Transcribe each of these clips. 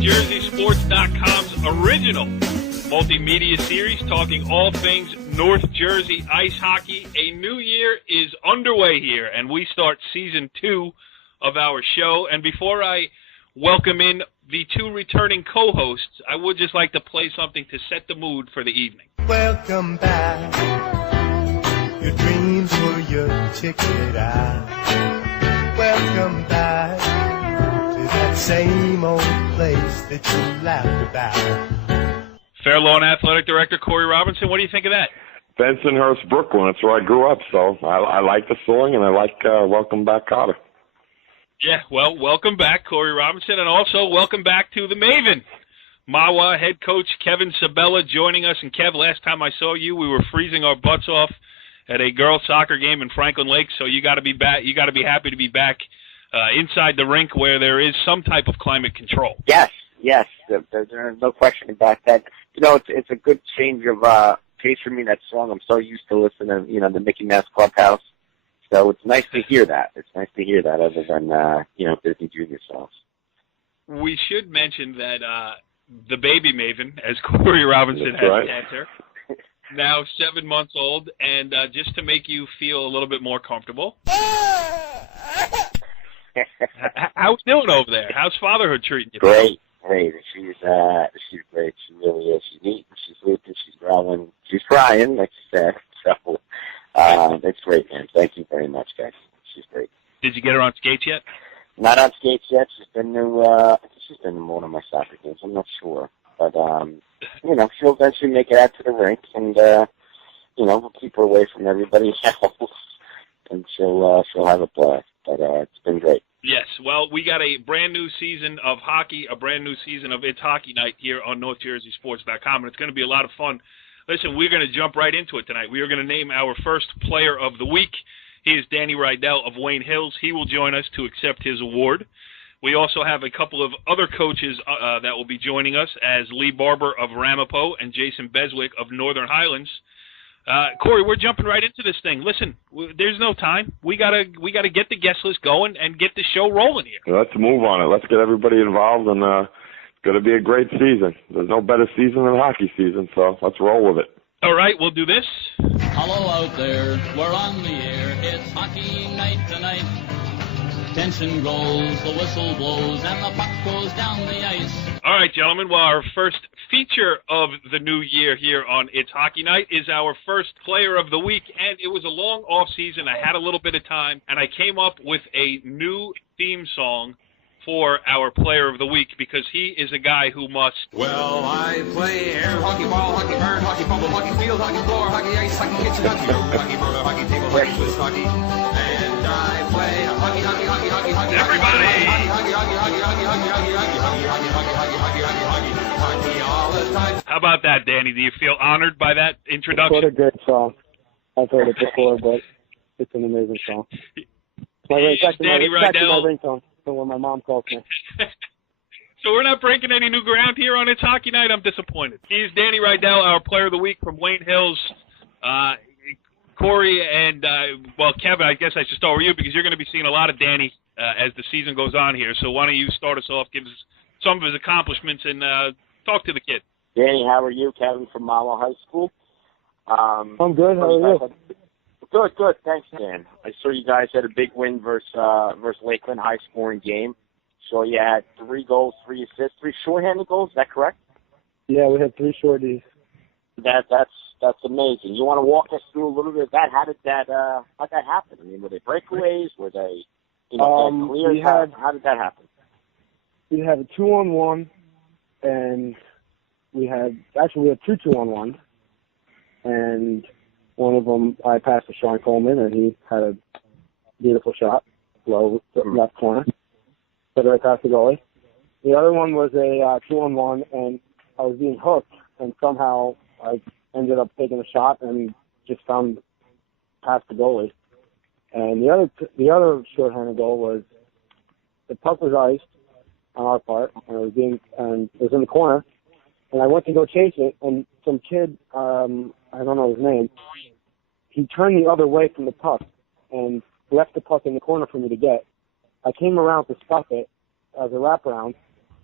NorthJerseySports.com's original multimedia series talking all things North Jersey ice hockey. A new year is underway here, and we start Season 2 of our show. And before I welcome in the two returning co-hosts, I would just like to play something to set the mood for the evening. Welcome back. Your dreams were your ticket out. Welcome back to that same old place that you laughed about. Fair Lawn Athletic Director Corey Robinson, what do you think of that? Bensonhurst, Brooklyn. That's where I grew up, so I like the song, and I like Welcome Back, Carter. Yeah, well, welcome back, Corey Robinson, and also welcome back to the Maven. Mahwah head coach Kevin Sabella joining us. And Kev, last time I saw you, we were freezing our butts off at a girls' soccer game in Franklin Lake, so you got to be back. You got to be happy to be back inside the rink where there is some type of climate control. Yes, there's no question about that. You know, it's a good change of pace for me, that song. I'm so used to listening to, the Mickey Mouse Clubhouse. So it's nice to hear that. It's nice to hear that other than, Disney Junior songs. We should mention that the baby Maven, as Corey Robinson has cancer, now 7 months old, and just to make you feel a little bit more comfortable. How's it doing over there? How's fatherhood treating you? Great. She's great. She really is. She's eating, she's sleeping, she's growling, she's crying, like you said. So it's great, man. Thank you very much, guys. She's great. Did you get her on skates yet? Not on skates yet. She's been to I think she's been to one of my soccer games. I'm not sure, but she'll eventually make it out to the rink, and we'll keep her away from everybody else, and she'll have a blast. But it's been great. Yes, well, we got a brand new season of hockey, a brand new season of It's Hockey Night here on NorthJerseySports.com, and it's going to be a lot of fun. Listen, we're going to jump right into it tonight. We are going to name our first player of the week. He is Danny Reidel of Wayne Hills. He will join us to accept his award. We also have a couple of other coaches that will be joining us, as Lee Barber of Ramapo and Jason Beswick of Northern Highlands. Corey, we're jumping right into this thing. Listen, there's no time. We gotta get the guest list going and get the show rolling here. Let's move on it. Let's get everybody involved, and it's going to be a great season. There's no better season than hockey season, so let's roll with it. All right, we'll do this. Hello out there, we're on the air. It's hockey night tonight. Tension grows, the whistle blows, and the puck goes down the ice. All right, gentlemen. Well, our first feature of the new year here on It's Hockey Night is our first player of the week, and it was a long off season. I had a little bit of time, and I came up with a new theme song for our player of the week, because he is a guy who must... Well, I play air hockey, ball hockey, bird hockey, bubble hockey, field hockey, floor hockey, ice hockey, kitchen hockey, road hockey, roller hockey, table hockey, twist hockey, and I play hockey, hockey, hockey, hockey, hockey, everybody! Hockey, hockey, hockey, hockey, hockey, hockey, hockey, hockey, hockey, hockey, hockey, hockey, hockey, all the time. How about that, Danny? Do you feel honored by that introduction? What a great song. I've heard it before, but it's an amazing song. It's actually Danny Reidel. my ringtone. So when my mom calls me. So we're not breaking any new ground here on It's Hockey Night. I'm disappointed. He's Danny Reidel, our player of the week from Wayne Hills. Corey and, Kevin, I guess I should start with you, because you're going to be seeing a lot of Danny as the season goes on here. So why don't you start us off, give us some of his accomplishments, and talk to the kid. Danny, how are you? Kevin from Mahwah High School. I'm good. How are you? Good. Thanks, Dan. I saw you guys had a big win versus Lakeland, high-scoring game. So you had 3 goals, 3 assists, 3 shorthanded goals. Is that correct? Yeah, we had 3 shorties. That's amazing. You want to walk us through a little bit of that? How'd that happen? I mean, were they breakaways? Were they, clear? How did that happen? We had a 2-on-1, and we had 2 2-on-1s, and one of them I passed to Sean Coleman, and he had a beautiful shot, low left corner, put it right past the goalie. The other one was a 2-on-1, and I was being hooked, and somehow I ended up taking a shot and just found past the goalie. And the other shorthanded goal was the puck was iced on our part, and it was in the corner, and I went to go chase it, and some kid, I don't know his name, he turned the other way from the puck and left the puck in the corner for me to get. I came around to stop it as a wraparound,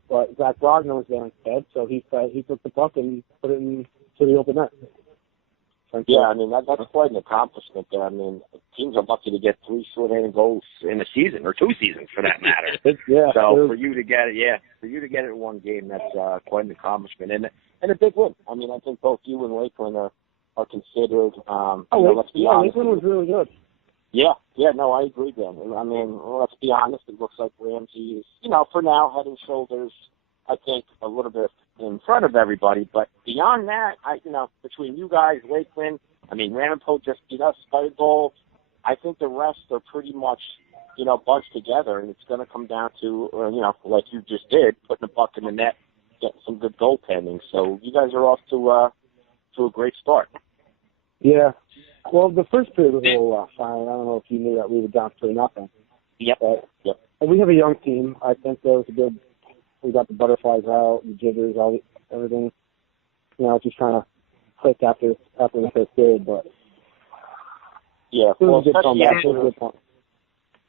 but Zach Brogner was there instead, so he took the puck and put it into the open net. Yeah, I mean, that's quite an accomplishment there. I mean, teams are lucky to get 3 shorthanded goals in a season, or 2 seasons for that matter. So for you to get it, in one game, that's quite an accomplishment. And a big win. I mean, I think both you and Lakeland are considered, let's be honest. Lakeland was really good. Yeah, no, I agree, Dan. I mean, let's be honest, it looks like Ramsey is, for now, head and shoulders, I think, a little bit in front of everybody. But beyond that, between you guys, Lakeland, I mean, Ramapo just beat us by a goal. I think the rest are pretty much, bunched together, and it's going to come down to, like you just did, putting a puck in the net, getting some good goaltending. So you guys are off to a great start. Yeah. Well, the first period was a little rough. I don't know if you knew that we were down 3-0. Yep. And we have a young team. I think there was a good. We got the butterflies out, the jitters, everything. Just kind of clicked after the first period, but yeah, it was a good comeback. It was a good point.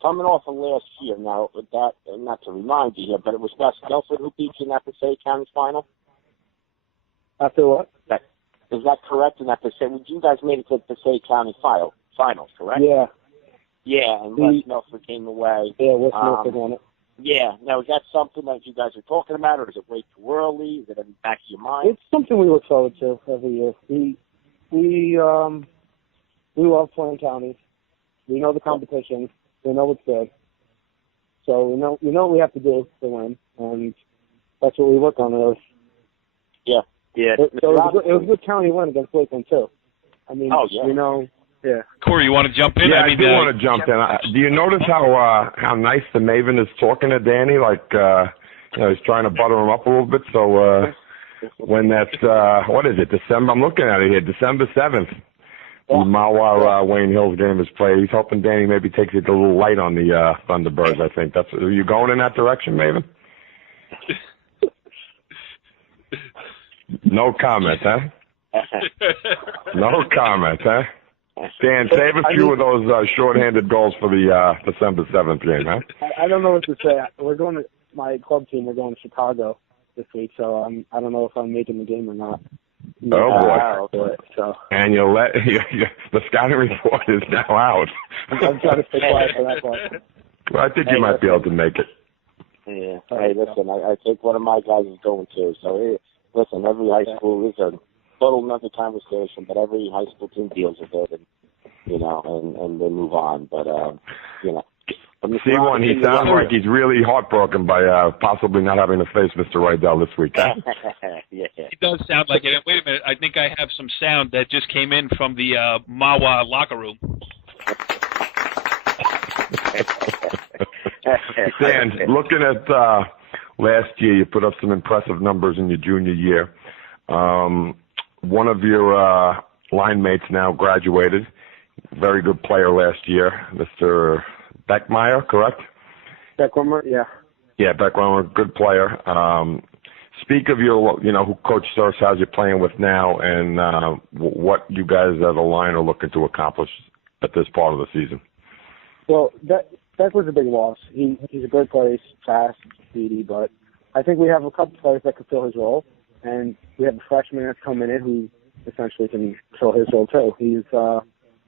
Coming off of last year, now with that, and not to remind you here, but it was West Milford who beat you in that Passaic County final. After what? Is that correct? In that Passaic, you guys made it to the Passaic County finals, correct? Yeah. Yeah, and West Milford came away. Yeah, West Milford won it. Yeah. Now, is that something that you guys are talking about, or is it way too early? Is it in the back of your mind? It's something we look forward to every year. We love playing counties. We know the competition. We know what's good. So we know what we have to do to win, and that's what we work on. Yeah. So it was a good county win against Lakeland too. I mean, Yeah. Corey, you want to jump in? Yeah, I do want to jump in. Do you notice how nice the Maeven is talking to Danny? Like, he's trying to butter him up a little bit. So when that's, what is it, December? I'm looking at it here, December 7th. The Mahwah Wayne Hills game is played. He's hoping Danny maybe takes it a little light on the Thunderbirds, I think. Are you going in that direction, Maeven? No comment, huh? No comment, huh? Dan, save a few of those shorthanded goals for the December 7th game, huh? I don't know what to say. We're going to my club team. We're going to Chicago this week, so I don't know if I'm making the game or not. Oh boy! So. And the scouting report is now out. I'm trying to stay quiet for that part. Well, I think you might be able to make it. Yeah. Hey, listen, I think one of my guys is going too. So, listen, every high school is a total another conversation, but every high school team deals with it, and they move on. But C1, he sounds like he's really heartbroken by possibly not having to face Mr. Reidel this week. Huh? Yeah. It does sound like it. And wait a minute, I think I have some sound that just came in from the Mahwah locker room. Dan, looking at last year, you put up some impressive numbers in your junior year. One of your line mates now graduated. Very good player last year, Mr. Beckmeyer, correct? Beckmeyer, yeah. Yeah, Beckmeyer, good player. Speak of your, who Coach Sturz has you playing with now, and what you guys as a line are looking to accomplish at this part of the season. Well, Beck was a big loss. He's a great player. He's fast, speedy, but I think we have a couple players that can fill his role, and we have a freshman that's coming in who essentially can fill his role too. He's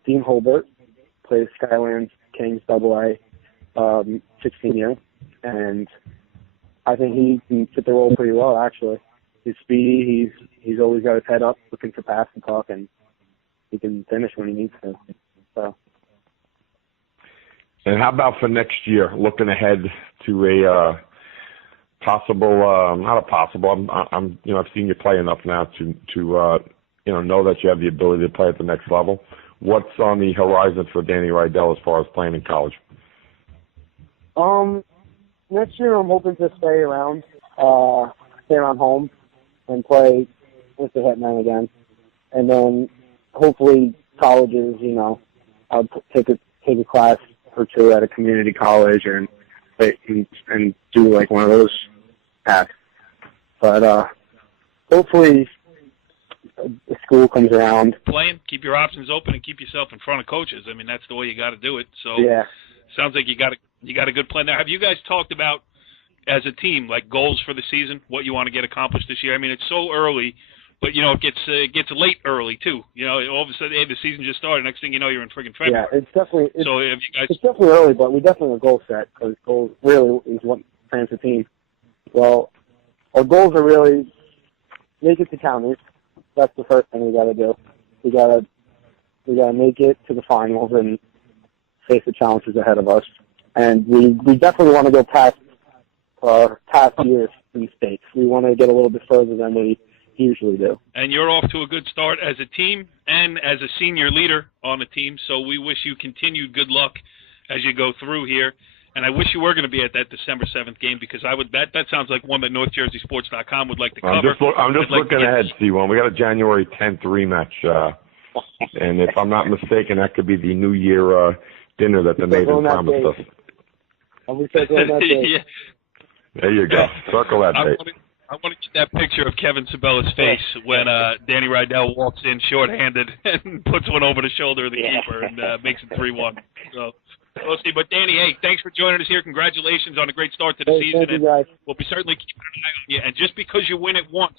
Dean Holbert, plays Skylands Kings AA 16-year, and I think he can fit the role pretty well, actually. He's speedy. He's always got his head up, looking to pass and talk, and he can finish when he needs to. So. And how about for next year, looking ahead to a possible, not a possible, I've seen you play enough now to know that you have the ability to play at the next level. What's on the horizon for Danny Reidel as far as playing in college? Next year I'm hoping to stay around home and play with the Hitmen again. And then hopefully colleges, I'll take a class or two at a community college and do like one of those paths. But hopefully the school comes around. Playing, keep your options open, and keep yourself in front of coaches. I mean, that's the way you got to do it. So yeah. Sounds like you got a good plan there. Have you guys talked about as a team, like goals for the season, what you want to get accomplished this year? I mean, it's so early, but it gets late early too. All of a sudden, hey, the season just started. Next thing you know, you're in friggin' February. Yeah, it's definitely it's definitely early, but we definitely have a goal set because goals really is what plans the team. Well, our goals are really make it to counties. That's the first thing we got to do. We got to make it to the finals and face the challenges ahead of us. And we definitely want to go past our past years in states. We want to get a little bit further than we usually do. And you're off to a good start as a team and as a senior leader on the team, so we wish you continued good luck as you go through here. And I wish you were going to be at that December 7th game because that sounds like one that NorthJerseySports.com would like to cover. I'm just looking ahead, C1. We got a January 10th rematch, and if I'm not mistaken, that could be the New Year dinner that the Maeven promised us. I'll be circling that date. Yeah. There you go. Circle that date. I want to get that picture of Kevin Sabella's face when Danny Reidel walks in shorthanded and puts one over the shoulder of the keeper and makes it 3-1. So we'll see. But Danny, hey, thanks for joining us here. Congratulations on a great start to the season. Thank you, guys. We'll be certainly keeping an eye on you. And just because you win it once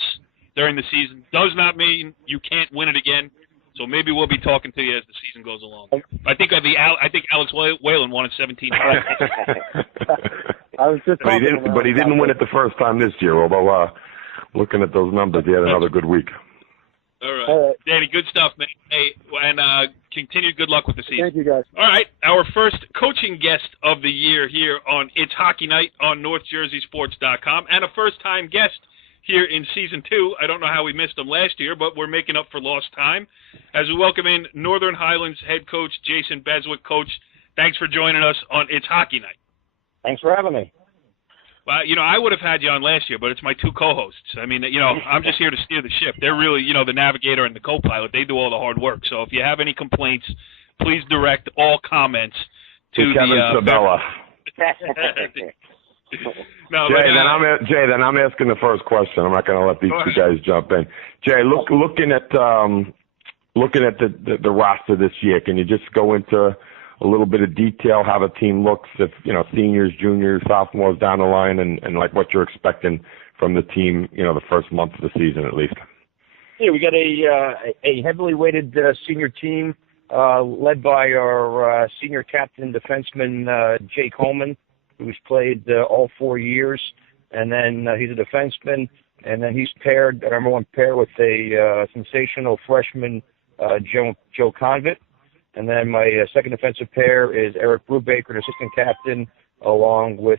during the season does not mean you can't win it again. So maybe we'll be talking to you as the season goes along. I think Alex Whalen won it 17 times. I was just but he didn't win it the first time this year, although looking at those numbers, he had another good week. All right. Danny, good stuff, man. Hey, and continued good luck with the season. Thank you, guys. All right, our first coaching guest of the year here on It's Hockey Night on NorthJerseySports.com, and a first-time guest here in Season 2. I don't know how we missed him last year, but we're making up for lost time. As we welcome in Northern Highlands head coach Jason Beswick. Coach, thanks for joining us on It's Hockey Night. Thanks for having me. Well, I would have had you on last year, but it's my two co-hosts. I mean, I'm just here to steer the ship. They're really, the navigator and the co-pilot. They do all the hard work. So if you have any complaints, please direct all comments to Kevin Sabella. No, Jay, then I'm asking the first question. I'm not going to let these two guys jump in. Jay, looking at the roster this year, can you just go into a little bit of detail how the team looks, if seniors, juniors, sophomores down the line, and like what you're expecting from the team, the first month of the season at least? Yeah, we got a heavily weighted senior team led by our senior captain defenseman Jake Holman, who's played all 4 years, and then he's a defenseman, and then he's paired, the number one pair, with a sensational freshman Joe Convitt. And then my second defensive pair is Eric Brubaker, an assistant captain, along with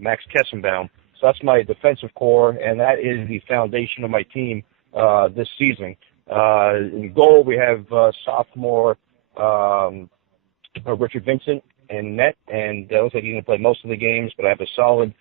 Max Kessenbaum. So that's my defensive core, and that is the foundation of my team this season. In goal, we have sophomore Richard Vincent in net, and it looks like he's going to play most of the games, but I have a solid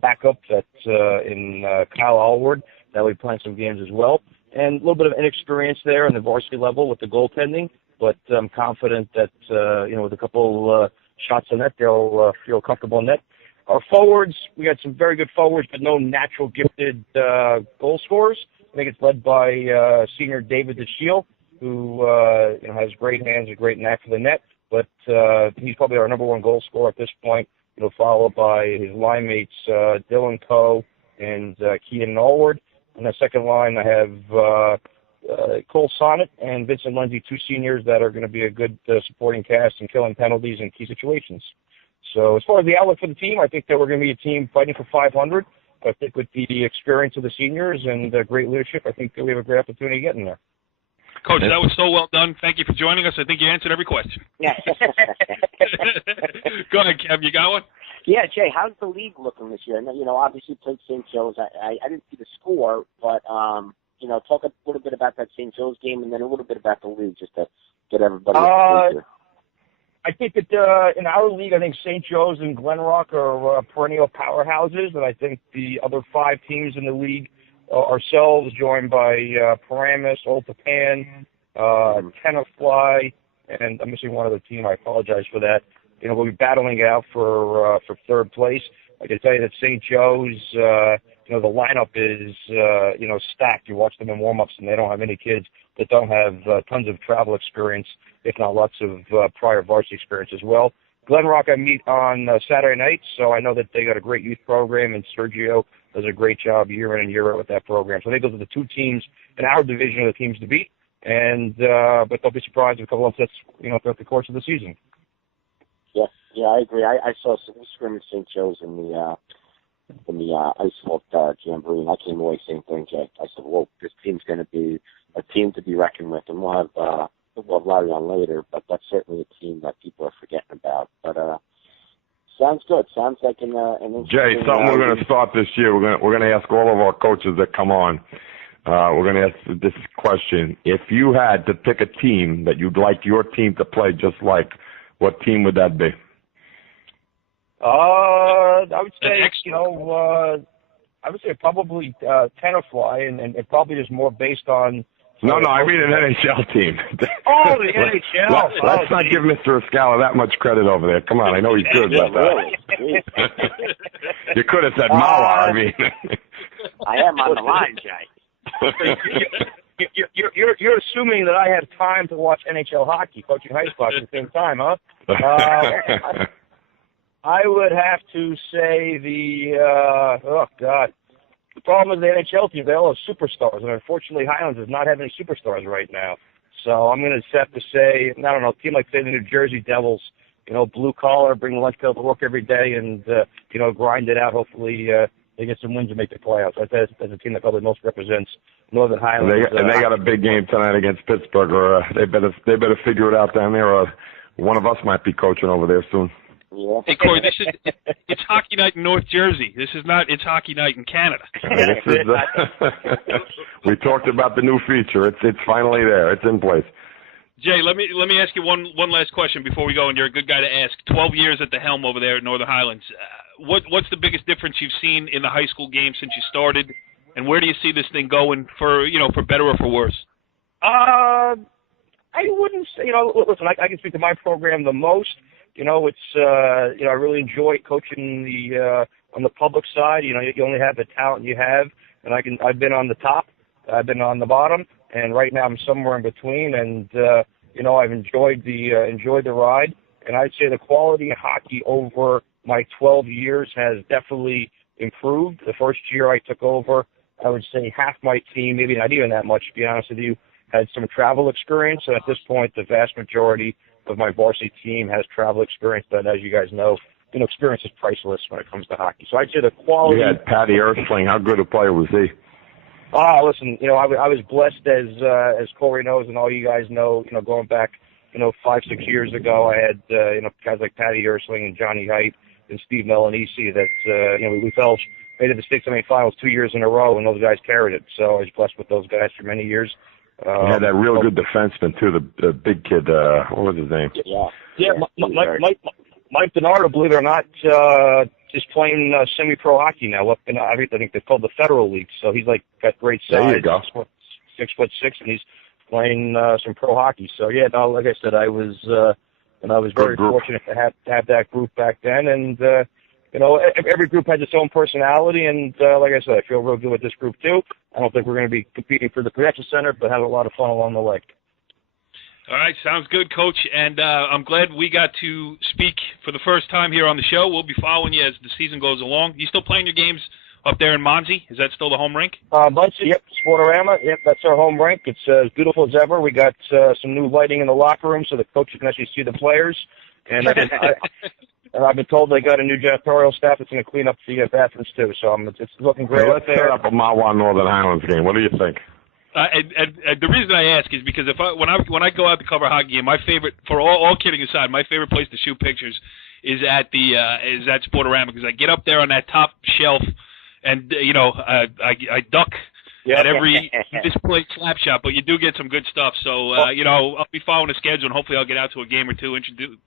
backup that's in Kyle Allward. That will be playing some games as well. And a little bit of inexperience there on the varsity level with the goaltending, but I'm confident that, with a couple shots on net, they'll feel comfortable in net. Our forwards, we got some very good forwards, but no natural gifted goal scorers. I think it's led by senior David DeShiel, who has great hands, a great knack for the net, but he's probably our number one goal scorer at this point. Followed by his line mates Dylan Coe and Keaton Allward. On the second line, I have Cole Sonnet and Vincent Lindsay, two seniors that are going to be a good supporting cast and killing penalties in key situations. So as far as the outlook for the team, I think that we're going to be a team fighting for 500. I think with the experience of the seniors and great leadership, I think that we have a great opportunity to get in there. Coach, that was so well done. Thank you for joining us. I think you answered every question. Yeah. Go ahead, Kev. You got one? Yeah, Jay, how's the league looking this year? Obviously played St. Joe's. I didn't see the score, but, talk a little bit about that St. Joe's game and then a little bit about the league just to get everybody up to date. I think that in our league, I think St. Joe's and Glen Rock are perennial powerhouses, and I think the other 5 teams in the league, ourselves, joined by Paramus, Old Tapan, Tenafly, and I'm missing one other team. I apologize for that. We'll be battling it out for third place. I can tell you that St. Joe's, the lineup is, stacked. You watch them in warm-ups, and they don't have any kids that don't have tons of travel experience, if not lots of prior varsity experience as well. Glen Rock I meet on Saturday nights, so I know that they got a great youth program, and Sergio does a great job year in and year out with that program. So I think those are the two teams in our division of the teams to beat, and but don't be surprised if a couple upsets, throughout the course of the season. Yeah, I agree. I saw some scrimmage St. Joe's in the ice vault jamboree, and I came away saying things. I said, "Well, this team's going to be a team to be reckoned with," and we'll have Larry on later, but that's certainly a team that people are forgetting about. But sounds good. Sounds like an interesting. Jay, something we're going to start this year. We're going to ask all of our coaches that come on. We're going to ask this question: if you had to pick a team that you'd like your team to play just like, what team would that be? I would say, I would say probably Tenafly, and probably just more based on. No, I mean an NHL team. Oh, the NHL. Let's not give Mr. Escala that much credit over there. Come on, I know he's good, but you could have said Mahwah. I mean, I am on the line, Jay. You're assuming that I have time to watch NHL hockey, coaching high school at the same time, huh? I would have to say the problem is the NHL team, they all have superstars, and unfortunately Highlands does not have any superstars right now. So I'm going to have to say, I don't know, a team like, say, the New Jersey Devils, blue collar, bring the lunch pail to work every day and, grind it out. Hopefully they get some wins and make the playoffs. That's a team that probably most represents Northern Highlands. And they got a big game tonight against Pittsburgh, or they better figure it out down there, or one of us might be coaching over there soon. Yeah. Hey, Corey, it's hockey night in North Jersey. It's hockey night in Canada. We talked about the new feature. It's finally there. It's in place. Jay, let me ask you one last question before we go, and you're a good guy to ask. 12 years at the helm over there at Northern Highlands. What's the biggest difference you've seen in the high school game since you started, and where do you see this thing going for better or for worse? I wouldn't say, listen, I can speak to my program the most. I really enjoy coaching on the public side. You only have the talent you have, and I've been on the top, I've been on the bottom, and right now I'm somewhere in between. And I've enjoyed the ride, and I'd say the quality of hockey over my 12 years has definitely improved. The first year I took over, I would say half my team, maybe not even that much, to be honest with you, had some travel experience, and at this point, the vast majority of my varsity team has travel experience. But as you guys know, experience is priceless when it comes to hockey. So I'd say the quality. You had Patty Ersling. How good a player was he? Listen, I was blessed, as Corey knows and all you guys know. Going back, 5-6 years ago, I had guys like Patty Ersling and Johnny Height and Steve Melanisi that we made the state semifinals 2 years in a row, and those guys carried it. So I was blessed with those guys for many years. You had that real good defenseman too, the big kid. What was his name? Yeah. Mike Bernardo, believe it or not, is playing semi-pro hockey now. Up in I think they're called the Federal League. So he's got great size. There you go. 6'6", and he's playing some pro hockey. So like I said, I was very fortunate to have that group back then, and every group has its own personality, and like I said, I feel real good with this group too. I don't think we're going to be competing for the Convention Center, but have a lot of fun along the way. All right, sounds good, Coach, and I'm glad we got to speak for the first time here on the show. We'll be following you as the season goes along. You still playing your games up there in Monzy? Is that still the home rink? Muncie, yep, Sportorama, yep, that's our home rink. It's as beautiful as ever. We got some new lighting in the locker room so the coaches can actually see the players, and I've been told they got a new janitorial staff that's going to clean up the bathrooms too. So it's looking great. Let's set up a Mahwah Northern Highlands game. What do you think? And the reason I ask is because when I go out to cover a hockey game, my favorite, for all kidding aside, my favorite place to shoot pictures is at Sportorama, because I get up there on that top shelf, and I duck at every display slap shot, but you do get some good stuff. So I'll be following the schedule, and hopefully I'll get out to a game or two,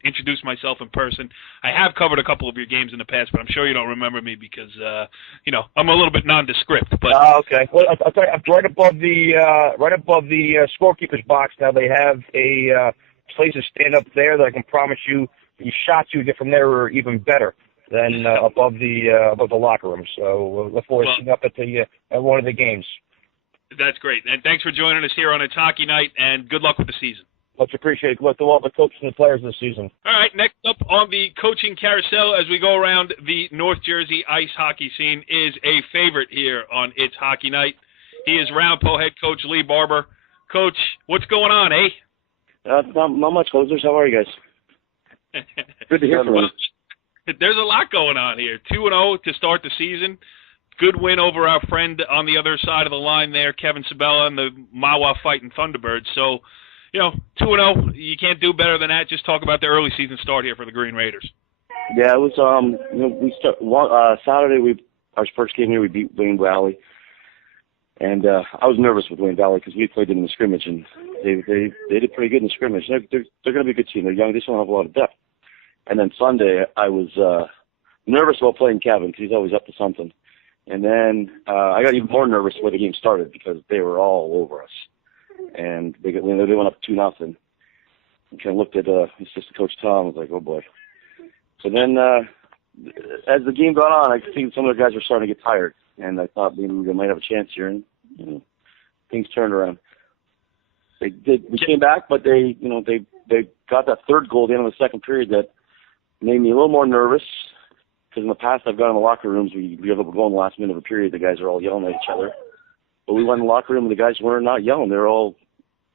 introduce myself in person. I have covered a couple of your games in the past, but I'm sure you don't remember me because I'm a little bit nondescript. But okay. Well, I'll tell you, right above the scorekeeper's box now, they have a place to stand up there that I can promise you the shots you get from there are even better than above the locker room. So we'll look forward to seeing up at one of the games. That's great. And thanks for joining us here on It's Hockey Night, and good luck with the season. Much appreciated. Good luck to all the coaches and the players this season. All right, next up on the coaching carousel as we go around the North Jersey ice hockey scene is a favorite here on It's Hockey Night. He is Ramapo head coach Lee Barber. Coach, what's going on, eh? Not much, closers. How are you guys? Good to hear from you. There's a lot going on here. 2-0 to start the season. Good win over our friend on the other side of the line there, Kevin Sabella, and the Mahwah fighting Thunderbirds. So, 2-0, you can't do better than that. Just talk about the early season start here for the Green Raiders. Yeah, it was. We start Saturday. Our first game here, we beat Wayne Valley, and I was nervous with Wayne Valley because we played them in the scrimmage, and they did pretty good in the scrimmage. They're going to be a good team. They're young. They just don't have a lot of depth. And then Sunday, I was nervous about playing Kevin because he's always up to something. And then I got even more nervous when the game started because they were all over us. And they went up 2-0. And kind of looked at assistant coach Tom. I was like, oh boy. So then, as the game got on, I could see some of the guys were starting to get tired, and I thought maybe we might have a chance here. And things turned around. They did. We came back, but they got that third goal at the end of the second period that made me a little more nervous. Because in the past, I've gone in the locker rooms. We go in the last minute of a period. The guys are all yelling at each other. But we went in the locker room, and the guys were not yelling. They were all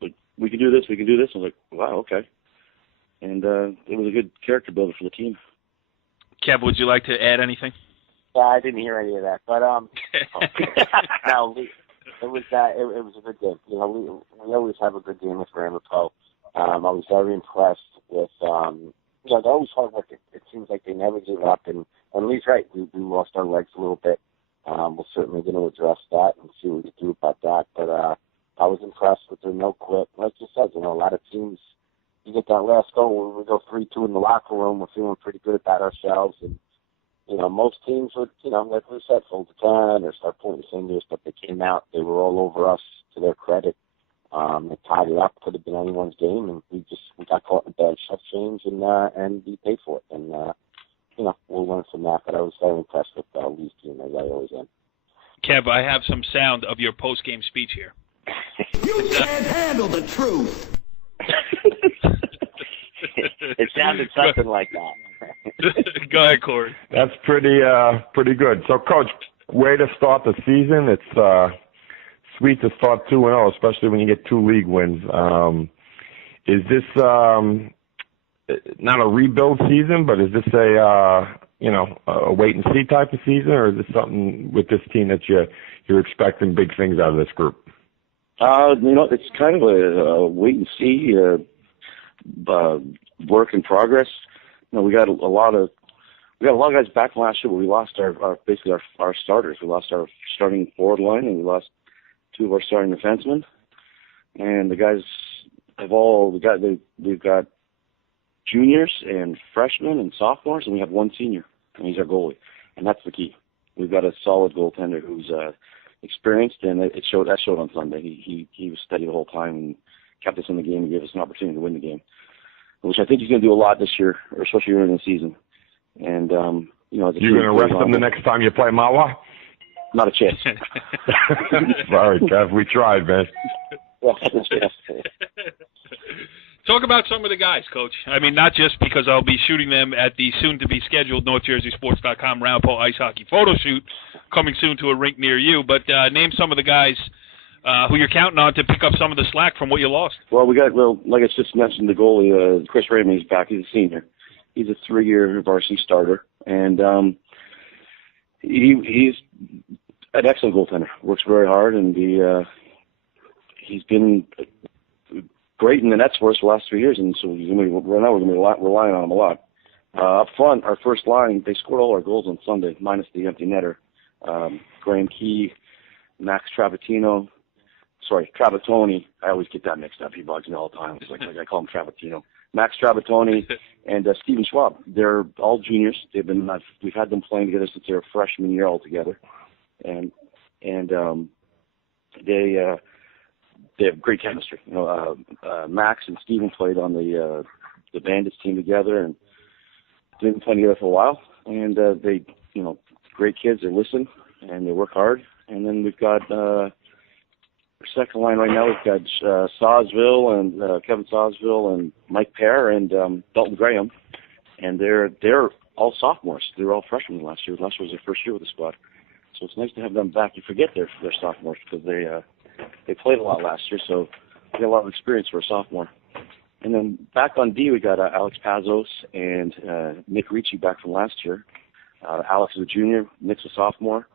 like, "We can do this. We can do this." I was like, "Wow, okay." And it was a good character builder for the team. Kev, would you like to add anything? Yeah, I didn't hear any of that, but no, it was a good game. We always have a good game with Ramapo. I was very impressed with they're always hard work. It seems like they never give up, and Lee's right. We lost our legs a little bit. We're certainly going to address that and see what we can do about that. But I was impressed with their no quit. Like you said, a lot of teams, you get that last goal when we go 3-2 in the locker room, we're feeling pretty good about ourselves. And, most teams would, like we said, fold the can or start pointing fingers, but they came out. They were all over us, to their credit. They tied it up, could have been anyone's game, and we got caught in a bad shift change, and we paid for it. And, we'll learn from that. But I was very impressed with Lee's team, as I always am. Kev, I have some sound of your post-game speech here. You can't handle the truth. It sounded something like that. Go ahead, Corey. That's pretty good. So, Coach, way to start the season. It's sweet to start 2-0, especially when you get 2 league wins. Is this not a rebuild season, but is this a wait and see type of season, or is this something with this team that you're expecting big things out of this group? It's kind of a wait and see, work in progress. We got a lot of guys back from last year, but we lost our starters. We lost our starting forward line, and we lost 2 of our starting defensemen. And the guys we've got juniors and freshmen and sophomores, and we have 1 senior, and he's our goalie. And that's the key. We've got a solid goaltender who's experienced, and that showed on Sunday. He was steady the whole time and kept us in the game and gave us an opportunity to win the game, which I think he's going to do a lot this year, or especially early in the season. And you're going to rest him the next time you play Mahwah? Not a chance. Sorry, Kev. We tried, man. Talk about some of the guys, Coach. I mean, not just because I'll be shooting them at the soon-to-be-scheduled NorthJerseySports.com Ramapo Ice Hockey photo shoot coming soon to a rink near you, but name some of the guys who you're counting on to pick up some of the slack from what you lost. Well, like I just mentioned, the goalie, Chris Raymond, he's back. He's a senior. He's a 3-year varsity starter, and he's an excellent goaltender. Works very hard, and he's been great in the nets for us the last 3 years, and so we're going to be relying on him a lot. Up front, our first line, they scored all our goals on Sunday, minus the empty netter. Graham Key, Max Travatoni. I always get that mixed up. He bugs me all the time. It's like I call him Travatino. Max Travatoni and Stephen Schwab. They're all juniors. We've had them playing together since their freshman year all together, and they have great chemistry. Max and Stephen played on the Bandits team together, and they've been playing together for a while. And they, great kids. They listen and they work hard. And then we've got Second line right now, we've got Sawsville and Kevin Sawsville and Mike Pear and Dalton Graham, and they're all sophomores. They were all freshmen last year. Last year was their first year with the squad, so it's nice to have them back. You forget they're sophomores because they played a lot last year, so they got a lot of experience for a sophomore. And then back on D, we got Alex Pazos and Nick Ricci back from last year. Alex is a junior, Nick's a sophomore.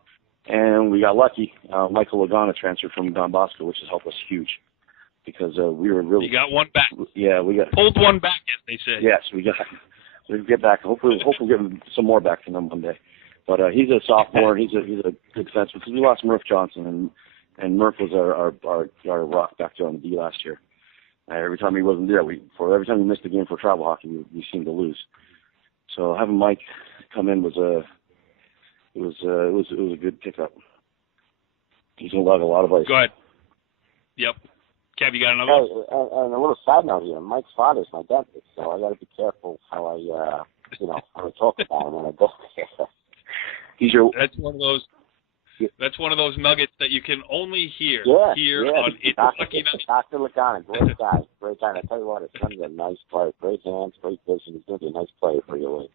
And we got lucky. Michael Lagana transferred from Don Bosco, which has helped us huge because we were really. You got one back. Yeah, we got pulled one back, as they say. Yes, we get back. Hopefully we'll get some more back from them one day. But he's a sophomore. He's a good defenseman because we lost Murph Johnson, and Murph was our rock back there on the D last year. Every time he wasn't there, every time we missed a game for travel hockey, we seemed to lose. So having Mike come in was a good pickup. He's gonna lug a lot of ice. Go ahead. Yep. Kev, you got another one? And a little side note here. Mike's father's my dentist, so I got to be careful how I talk about him when I go there. That's one of those nuggets that you can only hear here on It's Lucky Night. Dr. Lagana, great guy. And I tell you what, his son's a nice player. Great hands, great vision. He's going to be a nice player for your league.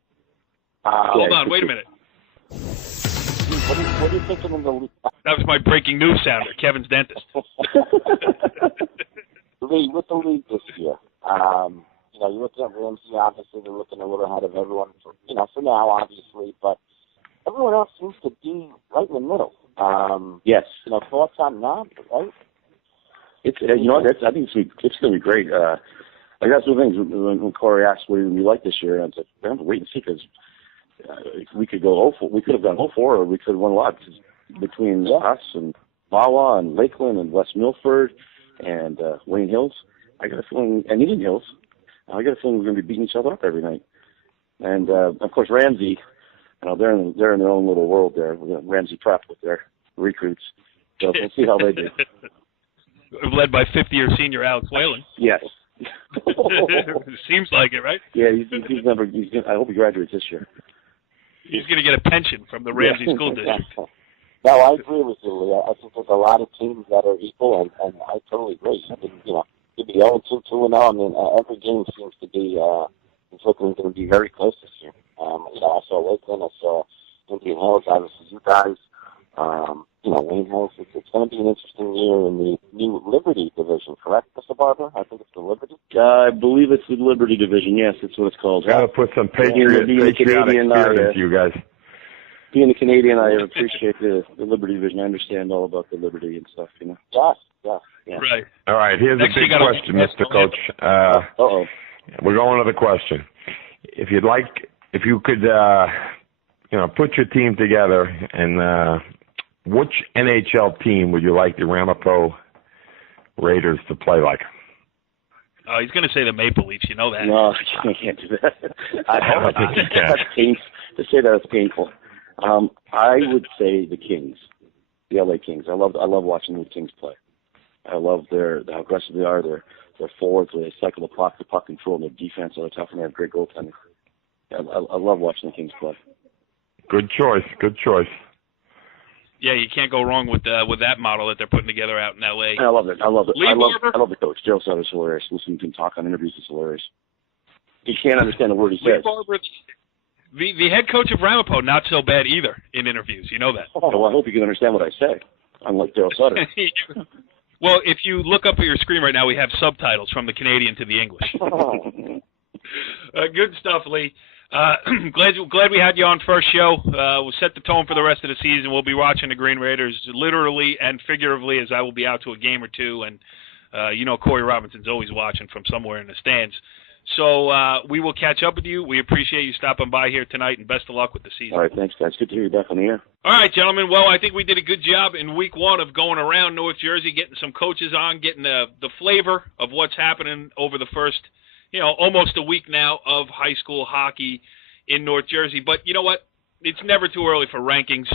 Hold on, wait a minute. What do you think of the league? That was my breaking news sounder, Kevin's dentist. Lee, with the league this year, you're looking at Ramsey, obviously, they're looking a little ahead of everyone, for now, obviously, but everyone else seems to be right in the middle. Yes. Thoughts on that, right? It's I think it's going to be great. That's one of the things when Corey asked what we like this year, and I said, we have to wait and see because we could go 0-4. We could have gone 0-4, or we could have won a lot between us and Mahwah and Lakeland and West Milford and Wayne Hills. I got a feeling, and Indian Hills. I got a feeling we're going to be beating each other up every night. And of course Ramsey, they're in their own little world there. Ramsey Prep with their recruits. So we'll see how they do. Led by 50-year senior Alex Whalen. Yes. Seems like it, right? Yeah, I hope he graduates this year. He's going to get a pension from the Ramsey School District. No, I agree with you, Lee. I think there's a lot of teams that are equal, and I totally agree. You'd be 0-2, 2-0. I mean, every game seems to be it's looking to be very close this year. I saw Lakeland, I saw Indian Hills, obviously you guys. Wayne Hills. It's going to be an interesting year in the new Liberty division, correct, Mr. Barber? I think it's the Liberty. I believe it's the Liberty division. Yes, that's what it's called. Got to put some patriotic experience, you guys. Being a Canadian, I appreciate the Liberty division. I understand all about the Liberty and stuff. Yes. Right. All right. Here's a big question, Mr. Coach. We're going to the question. If you could, put your team together, and which NHL team would you like the Ramapo Raiders to play like? Oh, he's going to say the Maple Leafs. You know that. No, I can't do that. I don't think you can. That's painful. To say that, it's painful. I would say the Kings, the LA Kings. I love watching the Kings play. I love how aggressive they are. Their forwards, they cycle the puck control, and their defense are tough, and they have great goaltending. I love watching the Kings play. Good choice. Yeah, you can't go wrong with that model that they're putting together out in L.A. I love it. I love the coach. Joe Sutter's hilarious. Listening to him talk on interviews is hilarious. You can't understand a word he says. Barber, the head coach of Ramapo, not so bad either in interviews. You know that. Well, I hope you can understand what I say, unlike Joe Sutter. Well, if you look up at your screen right now, we have subtitles from the Canadian to the English. Good stuff, Lee. Glad we had you on first show. We'll set the tone for the rest of the season. We'll be watching the Green Raiders literally and figuratively, as I will be out to a game or two. And, Corey Robinson's always watching from somewhere in the stands. So we will catch up with you. We appreciate you stopping by here tonight, and best of luck with the season. All right, thanks, guys. Good to hear you back on the air. All right, gentlemen. Well, I think we did a good job in week one of going around North Jersey, getting some coaches on, getting the flavor of what's happening over the first, almost a week now of high school hockey in North Jersey. But you know what? It's never too early for rankings.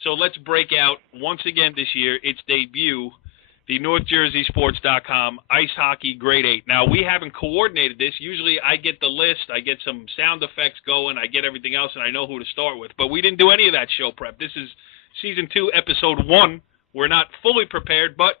So let's break out once again this year its debut, the NorthJerseySports.com Ice Hockey Grade 8. Now, we haven't coordinated this. Usually I get the list, I get some sound effects going, I get everything else, and I know who to start with. But we didn't do any of that show prep. This is Season 2, Episode 1. We're not fully prepared, but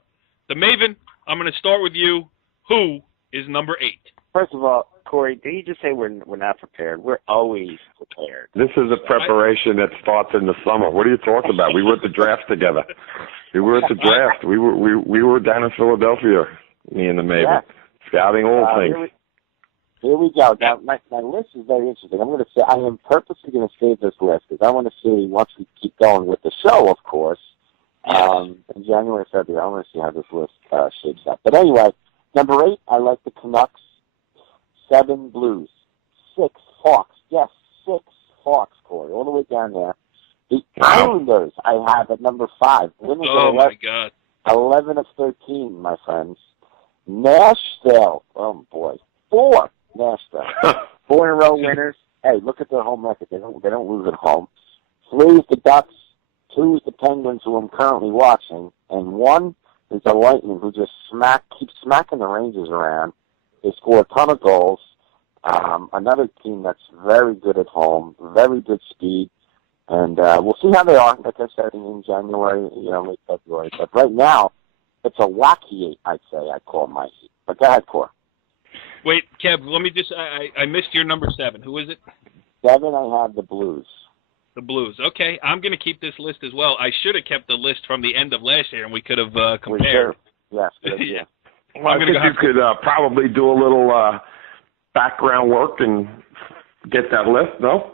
The Maeven, I'm going to start with you. Who is number 8? First of all, Corey, did you just say we're not prepared? We're always prepared. This is a preparation that starts in the summer. What are you talking about? We were at the draft together. We were at the draft. We were down in Philadelphia, me and the Maeven, scouting all things. Here we go. Now, my list is very interesting. I'm going to say I am purposely going to save this list because I want to see, once we keep going with the show, of course, in January, February, I want to see how this list shapes up. But anyway, number 8, I like the Canucks. 7 Blues. 6 Hawks. Yes, 6 Hawks, Corey, all the way down there. The Islanders I have at number 5. My God. 11 of 13, my friends. Nashville. Oh, boy. 4. Nashville. 4 in a row winners. Hey, look at their home record. They don't lose at home. 3 is the Ducks. 2 is the Penguins, who I'm currently watching. And 1 is the Lightning, who just keeps smacking the Rangers around. They score a ton of goals. Another team that's very good at home, very good speed. And we'll see how they are, like I said, in January, late February. But right now, it's a wacky 8, I'd say. I call my 8. But go ahead, Cor. Wait, Kev, let me just, I missed your number 7. Who is it? 7, I have the Blues. The Blues. Okay, I'm going to keep this list as well. I should have kept the list from the end of last year, and we could have compared. Yes, yeah. Well, I think you could probably do a little background work and get that list, no?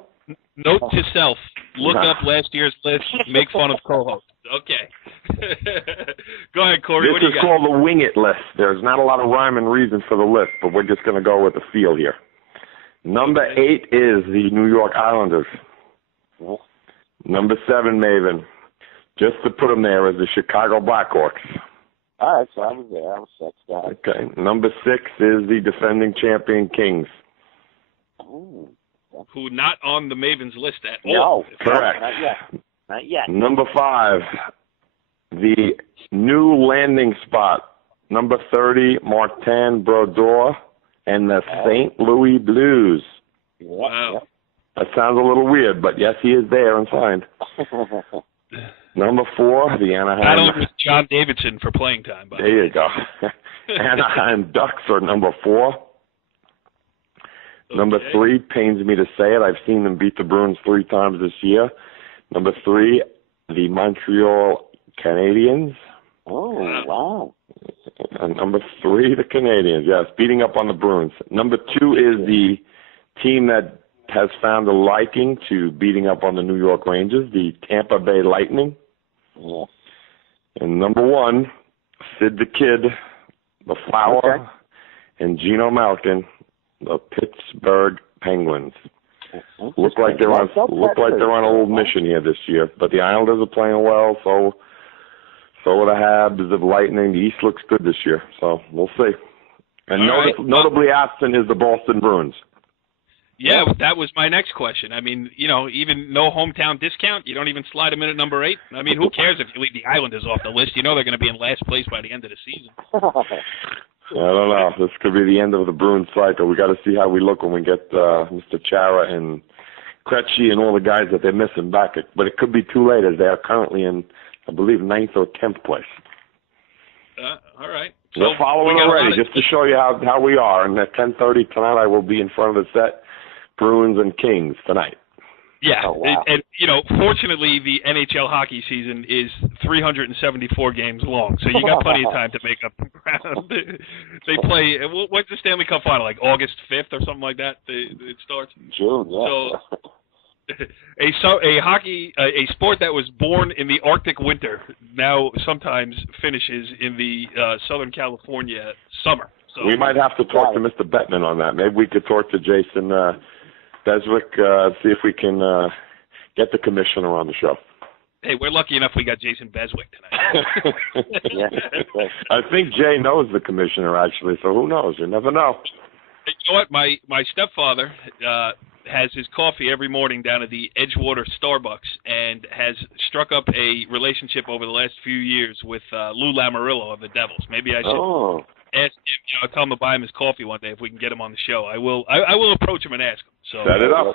Note to self, look up last year's list, make fun of co-hosts. Okay. Go ahead, Corey. What do you got? This is called the Wing It list. There's not a lot of rhyme and reason for the list, but we're just going to go with the feel here. Number 8 is the New York Islanders. Number 7, Maeven. Just to put them there, is the Chicago Blackhawks. All right, so I was there. I was 6, guys. Okay. Number 6 is the defending champion Kings. Ooh. Who not on the Maeven's list at all. No. Correct. Not yet. Number 5, the new landing spot. Number 30, Martin Brodeur and the St. Louis Blues. Wow. That sounds a little weird, but yes, he is there and signed. Number 4, the Anaheim. Battle with John Davidson for playing time. There you go. Anaheim Ducks are number 4. Okay. Number 3, pains me to say it, I've seen them beat the Bruins 3 times this year. Number 3, the Montreal Canadiens. Oh, wow. And number 3, the Canadiens, yes, beating up on the Bruins. Number 2 is the team that has found a liking to beating up on the New York Rangers, the Tampa Bay Lightning. Yeah. And number 1, Sid the Kid, the Flower, and Geno Malkin, the Pittsburgh Penguins. Look like they're on a little mission here this year. But the Islanders are playing well, so are the Habs, the Lightning. The East looks good this year, so we'll see. And notably absent is the Boston Bruins. Yeah, that was my next question. I mean, even no hometown discount, you don't even slide them in at number 8. I mean, who cares if you leave the Islanders off the list? You know they're going to be in last place by the end of the season. I don't know. This could be the end of the Bruins cycle. We got to see how we look when we get Mr. Chara and Krejci and all the guys that they're missing back. But it could be too late, as they are currently in, I believe, 9th or 10th place. All right. So we're following already, just to show you how we are. And at 10:30 tonight, I will be in front of the set, Bruins and Kings tonight. Yeah, oh, wow. and fortunately, the NHL hockey season is 374 games long, so you got plenty of time to make up ground. They play. When's the Stanley Cup final? Like August 5th or something like that. It starts. June. Yeah. So, a sport that was born in the Arctic winter now sometimes finishes in the Southern California summer. So we might have to talk to Mr. Bettman on that. Maybe we could talk to Jason Beswick, see if we can get the commissioner on the show. Hey, we're lucky enough we got Jason Beswick tonight. Yeah. I think Jay knows the commissioner, actually, so who knows? You never know. You know what? My stepfather has his coffee every morning down at the Edgewater Starbucks and has struck up a relationship over the last few years with Lou Lamoriello of the Devils. Maybe I should ask him, tell him to buy him his coffee one day if we can get him on the show. I will approach him and ask him. So Set it up.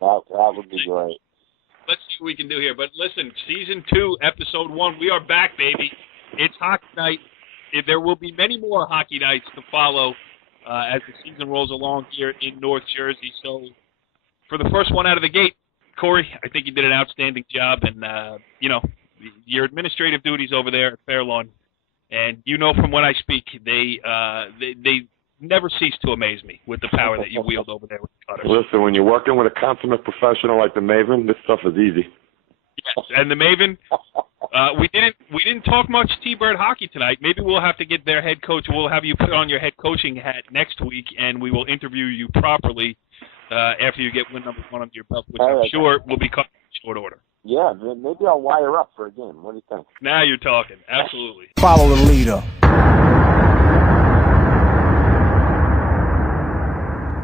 That would be great. Let's see what we can do here. But listen, Season 2, Episode 1, we are back, baby. It's hockey night. There will be many more hockey nights to follow as the season rolls along here in North Jersey. So for the first one out of the gate, Corey, I think you did an outstanding job. And, your administrative duties over there at Fairlawn, and from when I speak, they never cease to amaze me with the power that you wield over there with the cutters. Listen, when you're working with a consummate professional like the Maeven, this stuff is easy. Yes, and the Maeven, we didn't talk much T-Bird hockey tonight. Maybe we'll have to get their head coach. We'll have you put on your head coaching hat next week, and we will interview you properly after you get win number 1 under your belt, which I'm sure will be cut in short order. Yeah, maybe I'll wire up for a game. What do you think? Now you're talking. Absolutely. Follow the leader.